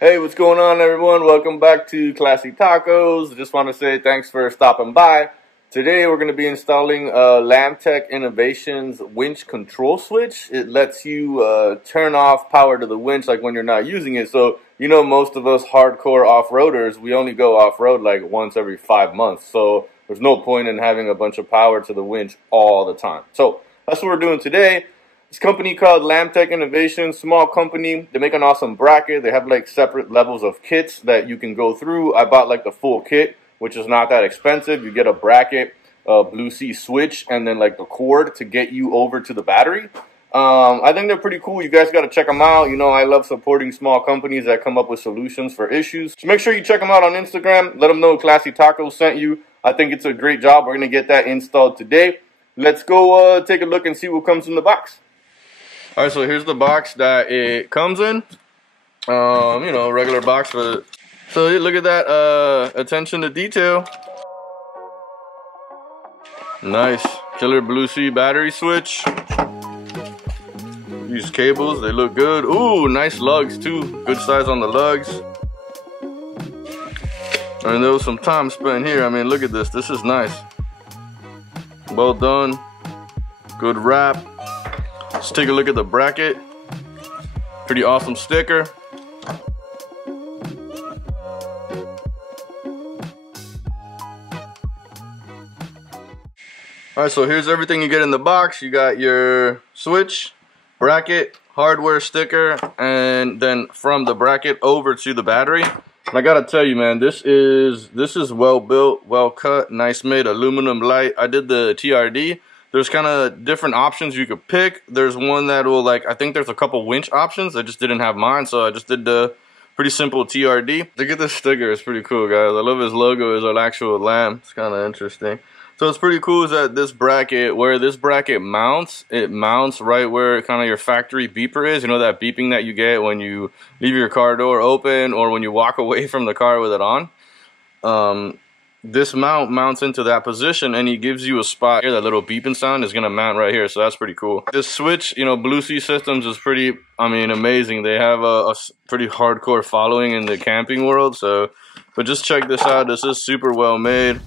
Hey, what's going on, everyone? Welcome back to Classy Tacos. Just want to say thanks for stopping by. Today we're going to be installing LambTek Innovations winch control switch. It lets you turn off power to the winch like when you're not using it. So, you know, most of us hardcore off-roaders, we only go off-road like once every 5 months. So there's no point in having a bunch of power to the winch all the time. So that's what we're doing today. This company called LambTek Innovations, small company. They make an awesome bracket. They have like separate levels of kits that you can go through. I bought like the full kit, which is not that expensive. You get a bracket, a Blue Sea switch, and then like the cord to get you over to the battery. I think they're pretty cool. You guys got to check them out. You know, I love supporting small companies that come up with solutions for issues. So make sure you check them out on Instagram. Let them know Classy Tacos sent you. I think it's a great job. We're going to get that installed today. Let's go take a look and see what comes in the box. Alright, so here's the box that it comes in. You know, regular box. So look at that attention to detail. Nice. Killer Blue Sea battery switch. These cables, they look good. Ooh, nice lugs too. Good size on the lugs. And there was some time spent here. I mean, look at this. This is nice. Well done. Good wrap. Let's take a look at the bracket. Pretty awesome sticker. Alright, so here's everything you get in the box. You got your switch, bracket, hardware sticker, and then from the bracket over to the battery. And I gotta tell you, man, this is well built, well cut, nice made, aluminum light. I did the TRD. There's kind of different options you could pick. There's one that will, like, I think there's a couple winch options. I just didn't have mine, so I just did the pretty simple TRD. Look at this sticker. It's pretty cool, guys. I love his logo. Is an actual lamb. It's kind of interesting. So it's pretty cool is that this bracket, where this bracket mounts, it mounts right where kind of your factory beeper is. You know that beeping that you get when you leave your car door open or when you walk away from the car with it on? This mount mounts into that position and he gives you a spot here. That little beeping sound is gonna mount right here, so that's pretty cool. This switch, you know, Blue Sea Systems is pretty, I mean, amazing. They have a pretty hardcore following in the camping world, so, but just check this out. This is super well made.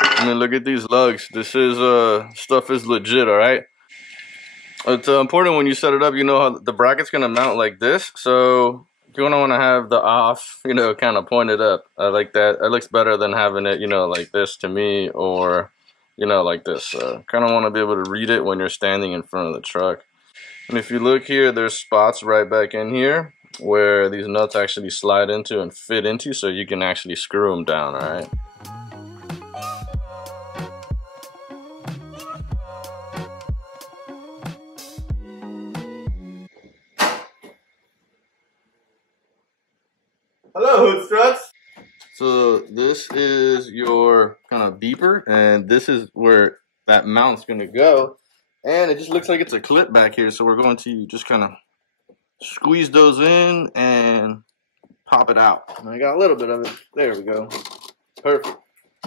I mean, look at these lugs. This is, stuff is legit, alright? It's important when you set it up, you know how the bracket's gonna mount like this, so you're gonna want to have the off, you know, kind of pointed up. I like that. It looks better than having it, you know, like this to me, or, you know, like this. Kind of want to be able to read it when you're standing in front of the truck. And if you look here, there's spots right back in here where these nuts actually slide into and fit into, so you can actually screw them down, all right? Hello, Hood Struts. So this is your kind of beeper, and this is where that mount's gonna go. And it just looks like it's a clip back here, so we're going to just kind of squeeze those in and pop it out. And I got a little bit of it. There we go. Perfect.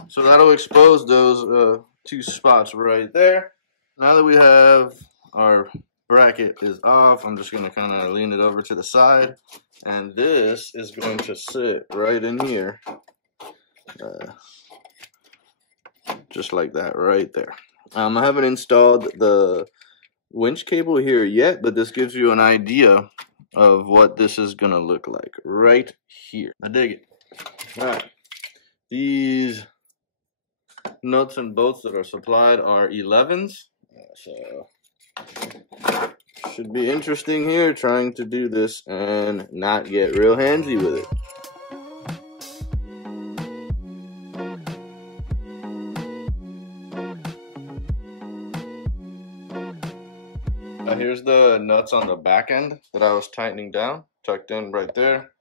So that'll expose those two spots right there. Now that we have our bracket is off, I'm just gonna kind of lean it over to the side. And this is going to sit right in here, just like that right there. I haven't installed the winch cable here yet, but this gives you an idea of what this is going to look like right here. I dig it. All right. These nuts and bolts that are supplied are 11s. So should be interesting here trying to do this and not get real handsy with it. Here's the nuts on the back end that I was tightening down, tucked in right there.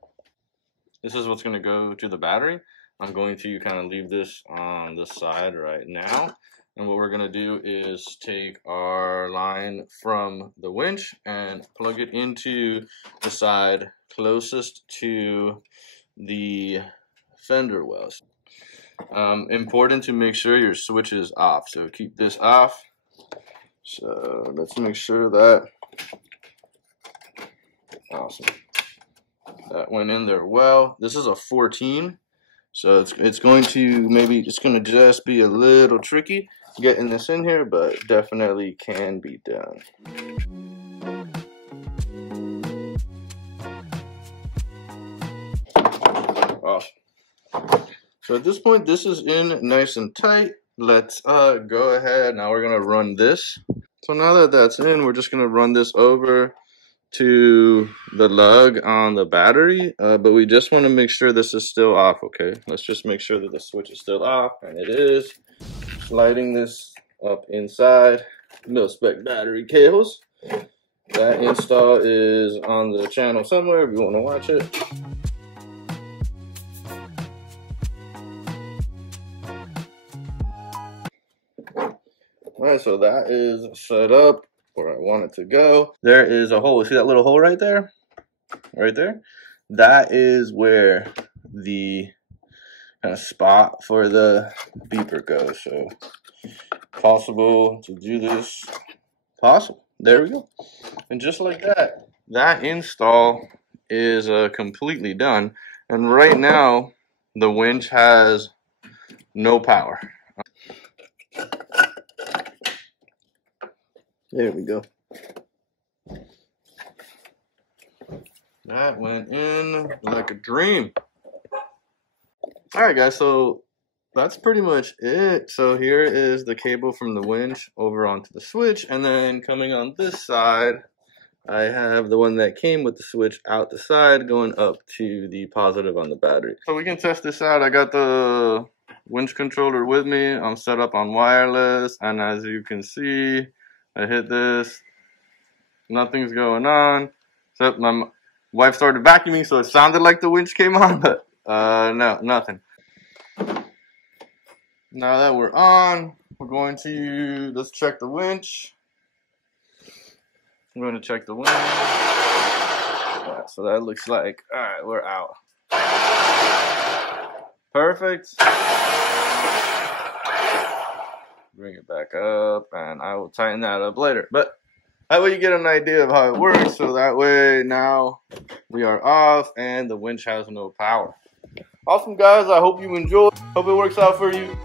This is what's going to go to the battery. I'm going to kind of leave this on the side right now. And what we're going to do is take our line from the winch and plug it into the side closest to the fender wells. Important to make sure your switch is off. So keep this off. So let's make sure that Awesome. That went in there well. This is a 14, so it's going to just be a little tricky getting this in here, but definitely can be done. Awesome. So at this point, this is in nice and tight. Let's go ahead. Now we're gonna run this. So now that that's in, we're just gonna run this over to the lug on the battery, but we just want to make sure this is still off. Okay, let's just make sure that the switch is still off, and it is. Sliding this up inside mil-spec battery cables. That install is on the channel somewhere if you want to watch it. Alright, so that is set up where I want it to go. There is a hole. See that little hole right there? Right there? That is where the kind of spot for the beeper goes. So, possible to do this. Possible. There we go. And just like that, that install is completely done. And right now, the winch has no power. There we go. That went in like a dream. Alright guys, so that's pretty much it. So here is the cable from the winch over onto the switch, and then coming on this side, I have the one that came with the switch out the side going up to the positive on the battery. So we can test this out. I got the winch controller with me. I'm set up on wireless, and as you can see, I hit this, nothing's going on, except my wife started vacuuming, so it sounded like the winch came on, but no, nothing. Now that we're on, we're going to, let's check the winch. I'm going to check the winch. Yeah, so that looks like, alright, we're out. Perfect. Bring it back up, and I will tighten that up later. But that way you get an idea of how it works, so that way now we are off and the winch has no power. Awesome guys, I hope you enjoyed. Hope it works out for you.